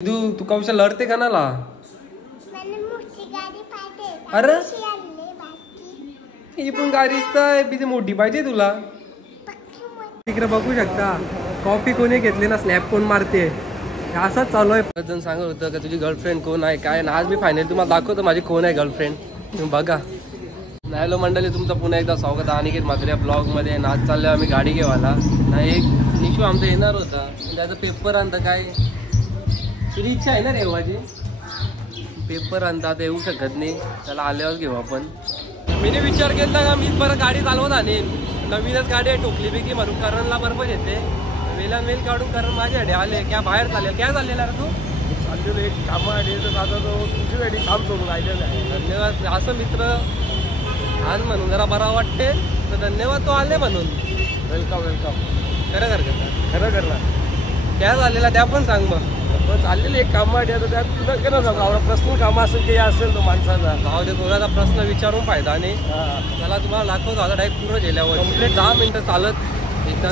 तू कौशल लढते का नाला? अरे ही पण गाडी मोठी पाहिजे तुला. तिकडे बघू शकता कॉफी कोणी घेतली ना स्नॅप कोण मारते असंच चालू आहे. जण सांगत होतं का तुझी गर्लफ्रेंड कोण आहे काय ना. आज मी फायनल तुम्हाला दाखवतो माझी कोण आहे गर्लफ्रेंड. तुम्ही बघा. हॅलो मंडळी, तुमचं पुन्हा एकदा स्वागत आहे अनिकेत म्हात्रे ब्लॉगमध्ये. आज चाललो आम्ही गाडी घेवायला ना. एक निशू आमचा येणार होता त्याचा पेपर आणता काय तुझी इच्छा आहे ना रे माझी पेपर आणता आता येऊ शकत नाही. त्याला आल्यावर घेऊ आपण. मी विचार केला का मी परत गाडी चालवत आणि नवीनच गाडी आहे टोकली पैकी म्हणून करणला बरोबर येते वेला वेल काढून कारण माझ्याकडे आले क्या बाहेर चालेल काय चाललेला रे तू? चाललेलो एक कामासाठी आता तो तुझी गाडी काम सोडून राहिलेलं आहे. धन्यवाद. असं मित्र आज म्हणून जरा बरा वाटते तर धन्यवाद तो आले म्हणून. Welcome welcome. खरं करणार काय झालेला त्या पण सांग. मग चाललेलं एक कामासाठी आता त्यात तुला केलं सांग आवडा पर्सनल काम असेल ते असेल तो माणसाचा भाव दे कोणाचा प्रश्न विचारून फायदा नाही. मला तुम्हाला दाखवतो आता डायरेक्ट पूर्ण गेल्यावर कंप्लीट 10 मिनिटं चालत एकदा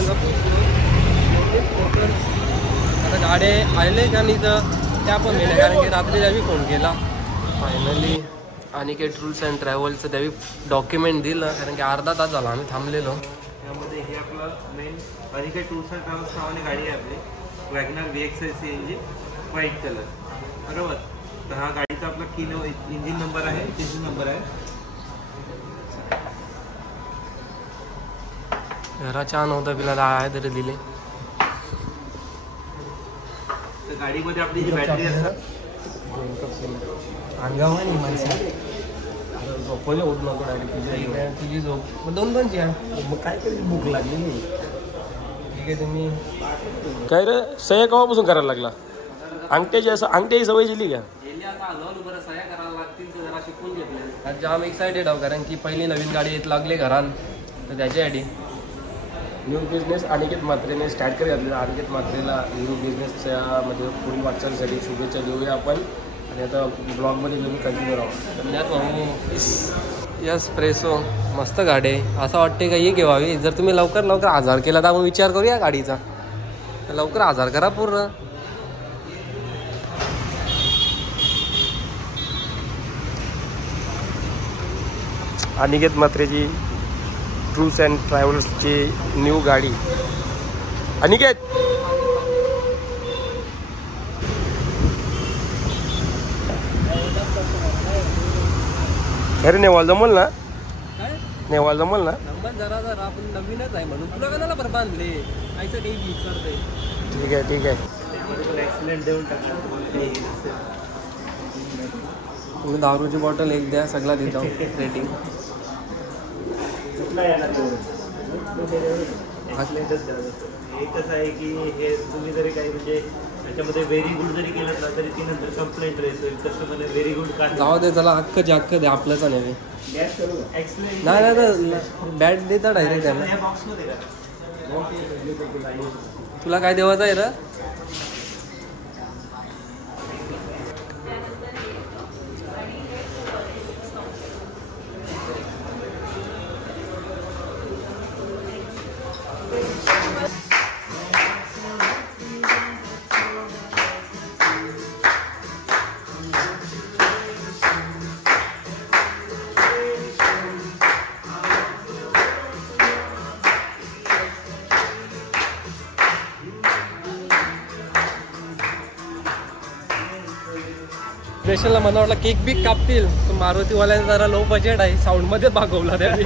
आता गाडी आले का नाही तर त्या पण गेल्या कारण की रात्री त्यावेळी फोन केला फायनली अनिकेत टूर्स अँड ट्रॅव्हल्सचं त्यावेळी डॉक्युमेंट दिलं कारण की अर्धा तास झाला आम्ही थांबलेलो. त्यामध्ये हे आपलं main Aniket tours and travels नावाने गाडी आहे आपली WagonR VXI engine white colour बरोबर. तर हा गाडीचा आपला इंजिन नंबर आहे चेसिस नंबर आहे. जरा छान होतं पिला आहे तरी दिले. तर गाडीमध्ये आपली जी बॅटरी असतात अंगावर नाही माणसं झोपले होत नको डायरेक्ट तुझी झोप 2-2ची आहे. मग काय तरी भूक लागली नाही. ठीक आहे तुम्ही काय रे सह्या केव्हापासून करायला लागला? अंगठ्याची असं अंगठ्याची सवय दिली का? सह्या करायला लागतील तर जरा शिकून घेतले. आज जाम एक्सायटेड आहो कारण की पहिली नवीन गाडी येत लागले घरात तर त्याच्यासाठी न्यू बिझनेस अनिकेत म्हात्रेने स्टार्ट करत घातलेला. अनिकेत म्हात्रेला न्यू बिझनेसच्या मध्ये पुढील वाटचालीसाठी शुभेच्छा देऊया आपण आणि आता ब्लॉगमध्ये घेऊन कंटिन्यू राहू. धन्यवाद भाऊ. यस प्रेसो मस्त गाडी आहे. असं वाटते का ही घेवावी. जर तुम्ही लवकर 1000 केला तर आपण विचार करूया गाडीचा. लवकर 1000 करा पूर्ण. अनिकेत म्हात्रेची टूर्स अँड ट्रॅव्हल्सची न्यू गाडी. अनिकेत अरे नेवाल जमल ना? नेवाल जमल ना? नंबर जरा आपण नवीनच आहे म्हणून तुला का बरं बांधले ऐसा काही विचारतंय. ठीक आहे ठीक आहे. ॲक्सिडेंट देऊन टाकला. तुम्ही दारूची बॉटल एक द्या सगळा देतो रेटिंग. एक कसं आहे की हे तुम्ही जरी काही म्हणजे त्याच्यामध्ये व्हेरी गुड जरी केलं ना तरी ती नंतर कंप्लेंट रेस होईल. कस्टमरने व्हेरी गुड का जाऊ दे त्याला हक्क जाक्क दे आपलंच नाही. नाही बॅट देता डायरेक्ट त्यांना. तुला काय देवाचं आहे रे? स्पेशलला मला वाटलं केक बिक कापतील तर मारुतीवाल्यांचा जरा लो बजेट आहे साऊंडमध्ये भागवला त्याने.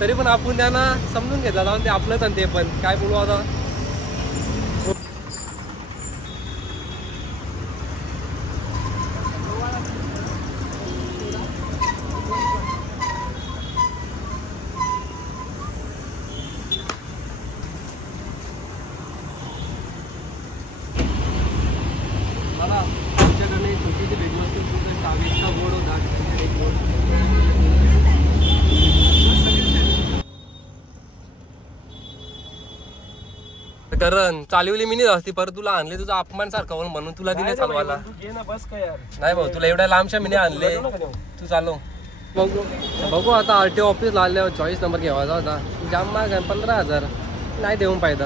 तरी पण आपण त्यांना समजून घेतला जाऊन ते आपलंच आणि ते पण काय बोलू आता. करण चालवली मी नाही असती परत तुला आणले तुझा अपमान सारखा म्हणून तुला दिले चालवायला. नाही भाऊ तुला एवढ्या लांबच्या मी आणले तू चालव. बघू आता RTO ऑफिसला आल्यावर चॉईस नंबर घ्यावाचा होता. जाम महाग आहे 15,000 नाही देऊन पाहिजे.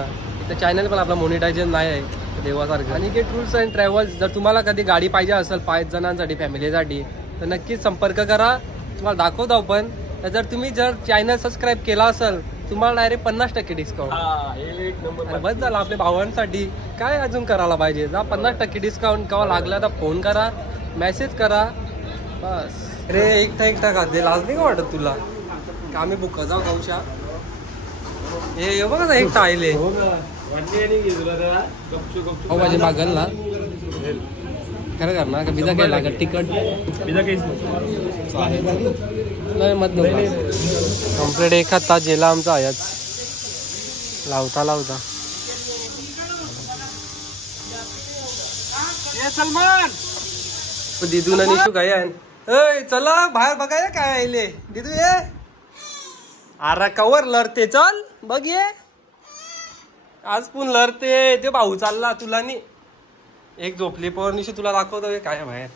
तर चॅनल पण आपला मोनिटायझेशन नाही आहे देवासारखं. आणि की टूर्स अँड ट्रॅव्हल्स, जर तुम्हाला कधी गाडी पाहिजे असेल 5 जणांसाठी फॅमिलीसाठी तर नक्कीच संपर्क करा. तुम्हाला दाखवतो आपण. तर जर तुम्ही चॅनल सबस्क्राईब केला असेल तुम्हाला डायरेक्ट 50% डिस्काउंट. एक नंबर. बस झालं आपल्या भावांसाठी. काय अजून करायला पाहिजे. जा 50% डिस्काउंट. केव्हा लागला तर फोन करा, मेसेज करा, बस. अरे एकटा खाते लाज नाही का वाटत तुला का आम्ही बुक जाऊ गावच्या. हे बघा एकटा आले माझे मागल ना खरं कर ना. बिजा काय लागत तिकट नाही मत कम्प्लीट 1 तास गेला आमचा आयाच लावता. सलमान दिदू ना निशू काय चला बाहेर बघाय काय आले दिदू ये. अरे कवर लढते चल बघ ये. आज पण लढते ते भाऊ चालला तुला नी. एक झोपली पोर निशी तुला दाखवतो काय बाहेर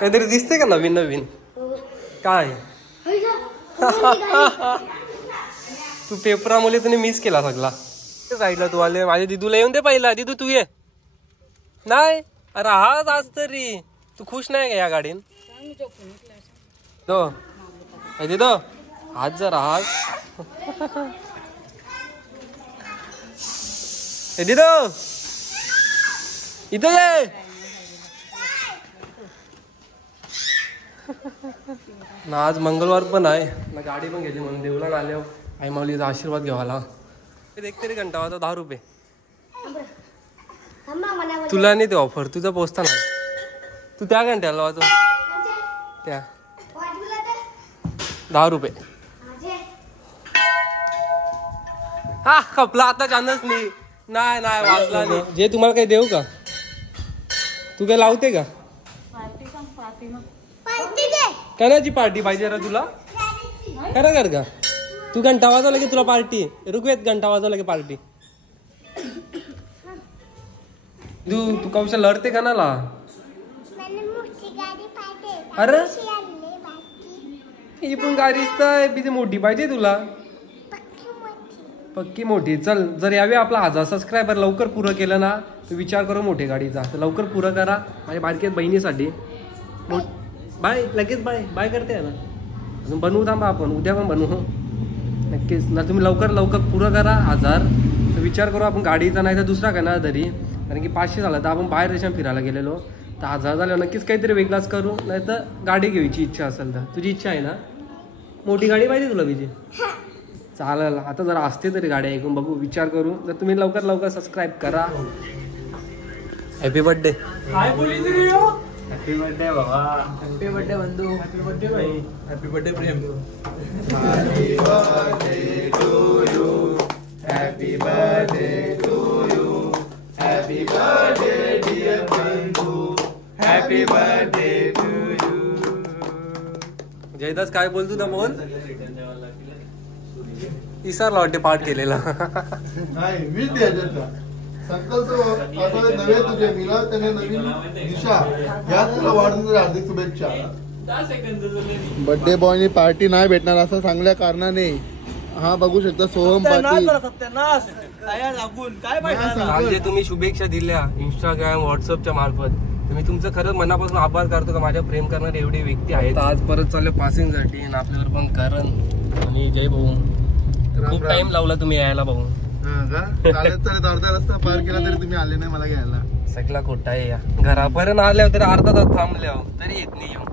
काहीतरी दिसते का नवीन काय. तू पेपरामुळे तुम्ही मिस केला सगळा. राहिला तू आले माझ्या दिदूला येऊन दे पहिला. दिदू तू ये नाही. अरे हाच आज तरी तू खुश नाही का या गाडीन तो दिदो आज जरा आज दिदो इथं ये. ना आज मंगळवार पण आहे ना गाडी पण घेतली म्हणून देवला आल्यावर आई माऊलीचा आशीर्वाद घ्यावा. देखते रे घंटा वाजता 10 रुपये. तुला नाही ते ऑफर तुझा पोचता ना. तू त्या घंट्याला वाजव त्या 10 रुपये. हा खपला आता चांदच नाही वाचला नाही. जे तुम्हाला काही देऊ का तू काय लावते का. कणाची पार्टी पाहिजे रे तुला खरं कर का. तू घंटा वाजवला की तुला पार्टी. ऋग्वेद घंटा वाजवला की पार्टी. तू कौशल लढते का नाला. अरे ही पण गाडी मोठी पाहिजे तुला. पक्की मोठी. चल जर यावे आपला 1000 सबस्क्रायबर लवकर पुरं केलं ना तर विचार करू मोठी गाडीचा. तर लवकर पुरं करा माझ्या बारक्यात बहिणीसाठी. बाय लगेच बाय करते ना. अजून बनवू थांबा आपण उद्या पण बनवू नक्कीच ना. तुम्ही लवकर पुरं करा 1000 तर विचार करू आपण गाडीचा नाही तर दुसरा का ना तरी. कारण की 500 झाला तर आपण बाहेर देशात फिरायला गेलेलो तर 1000 झाल्यावर नक्कीच काहीतरी वेगळाच करू. नाही तर गाडी घ्यायची इच्छा असेल तर. तुझी इच्छा आहे ना मोठी गाडी पाहिजे तुला तुझी. चालेल आता जरा असते तरी गाडी ऐकून बघू विचार करू. जर तुम्ही लवकर सबस्क्राईब करा. Happy birthday. काय बोलली तरी हॅपी बर्थडे बाबा. हॅपी बर्थडे बंधू. हॅपी बर्थडे भाई. Happy birthday Prem. Happy birthday to you. Happy birthday to you. Happy birthday dear बंधू. Happy birthday to you. Jaydas काय बोलतो ना बोल. इसरला वाटते पाठ केलेला नाही वीज द्यायचा संकल्प नवे तुझे मिला त्याने नवीन दिशा या तुला वाढदिवसाच्या हार्दिक शुभेच्छा. बर्थडे बॉयनी पार्टी नाही भेटणार असं चांगल्या कारणाने हा बघू शकता सोहम पाटील. जे तुम्ही शुभेच्छा दिल्या इंस्टाग्राम व्हॉट्सअपच्या मार्फत तुम्ही तुमचं खरं मनापासून आभार करतो का. माझ्या प्रेम करणारे एवढी व्यक्ती आहेत. आज परत चालले पासिंग साठी आणि आपल्याला पण करण आणि जय भाऊ खूप टाइम लावला तुम्ही यायला भाऊ. अर्धा रस्ता पार केला तरी तुम्ही आले नाही मला घ्यायला. सगळा खोटा आहे या. घरापर्यंत आल्यावर तरी अर्धा तास थांबल्यावर तरी येत नाही येऊ.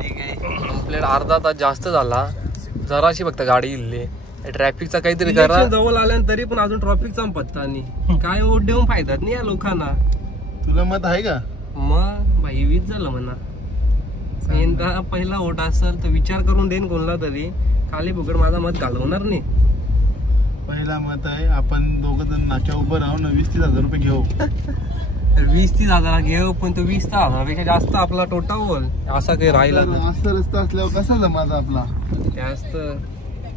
ठीक आहे कंप्लीट अर्धा तास जास्त झाला. जराशी फक्त गाडी इल्ली ट्रॅफिकचा काहीतरी करा. जवळ आल्यानंतर तरी पण अजून ट्रॅफिकचा पत्ता नाही. काय वोट देऊन फायदा नाही या लोकांना. तुला मत आहे का मग भाई वीज झालं म्हणा. पहिला वोट असेल तर विचार करून देईन कोणला तरी. खाली फुकट माझा मत घालवणार नाही. पहिला मत आहे आपण दोघं जण नाक्या उभं राहून 20-30 हजार रुपये घेऊ. 20-30 हजार घेऊ पण तो 20 हजारापेक्षा जास्त आपला टोटा होईल. असा काही राहिला असं रस्ता असल्यावर कसा जमाचा आपला. जास्त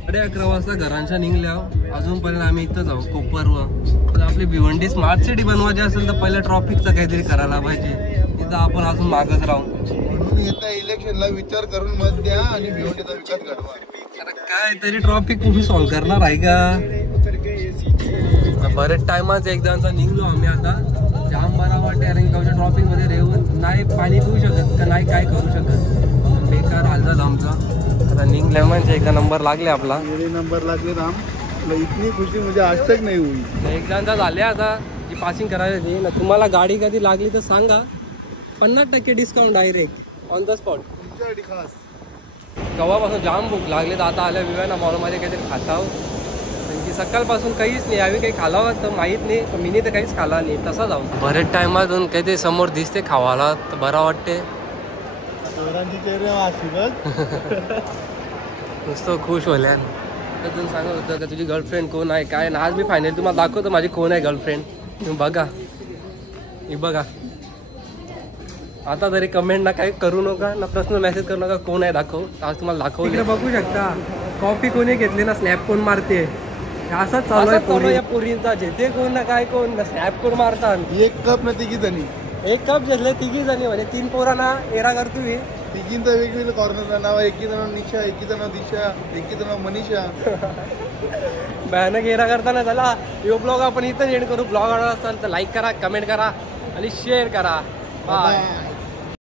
11:30 वाजता घरांच्या निघल्यावर अजूनपर्यंत आम्ही इथं जाऊ कोपरवर. तर आपली भिवंडी स्मार्ट सिटी बनवायची असेल तर पहिला ट्रॉफिकचा काहीतरी करायला पाहिजे. इथं आपण अजून मागच राहू. म्हणून येत्या इलेक्शनला विचार करून मत द्या आणि भिवंडीचा विकास घडवा. काहीतरी ट्रॉफिक कुठे सॉल्व्ह करणार आहे का? बरेच टायमाच एकदाचा निघलो आम्ही आता. जाम बरा वाटते कारण गावच्या ट्रॉफिक मध्ये रेवून नाही पाणी पिऊ शकत का नाही काय करू शकत. बेकार हाल झाला आमचा. आता निघल्या म्हणजे एका नंबर लागले आपला. नंबर लागले राम. इतनी खुशी मुझे आज तक नहीं हुई. एकदा झाले आता जी पासिंग करायला ती ना. तुम्हाला गाडी कधी लागली तर सांगा. 50% discount direct on the spot. तुमच्यासाठी खास. केव्हापासून जाम भूक लागले तर आता आल्या विवाना मॉलमध्ये काहीतरी खाताव. की सकाळपासून काहीच नाही. आम्ही काही खालावं तर माहीत नाही. पण मी तर काहीच खाला नाही. तसा जाऊ बरेच टायमातून काहीतरी समोर दिसते खावाला तर बरं वाटते. नुसतं खुश होल्या. अजून सांगत होतं का तुझी गर्लफ्रेंड कोण आहे काय ना. आज मी फायनली तुम्हाला दाखवतो माझी कोण आहे गर्लफ्रेंड. तुम्ही बघा ही बघा. आता तरी कमेंट ना काही करू नका ना पर्सनल मेसेज करू नका कोण आहे दाखव. आज तुम्हाला दाखव. इकडे बघू शकता कॉफी कोणी घेतली ना स्नॅप कोण मारते. असंच चालू आहे या पोरींचा. जेथे कोण ना काय कोण ना स्नॅप कोण मारतात. एक कप ना तिघी जणी. एक कप घेतले तिघी जणी म्हणजे 3 पोरांना एरा करतो मी. तिघींचा वेगवेगळं कॉर्नरला नाव. एकीचं नाव निशा, एकीचं नाव दिशा, एकीचं नाव मनीषा. भयानक एरा करताना चला यो ब्लॉग आपण इथं एंड करू. ब्लॉग आवडला असेल तर लाईक करा, कमेंट करा आणि शेअर करा. बाय.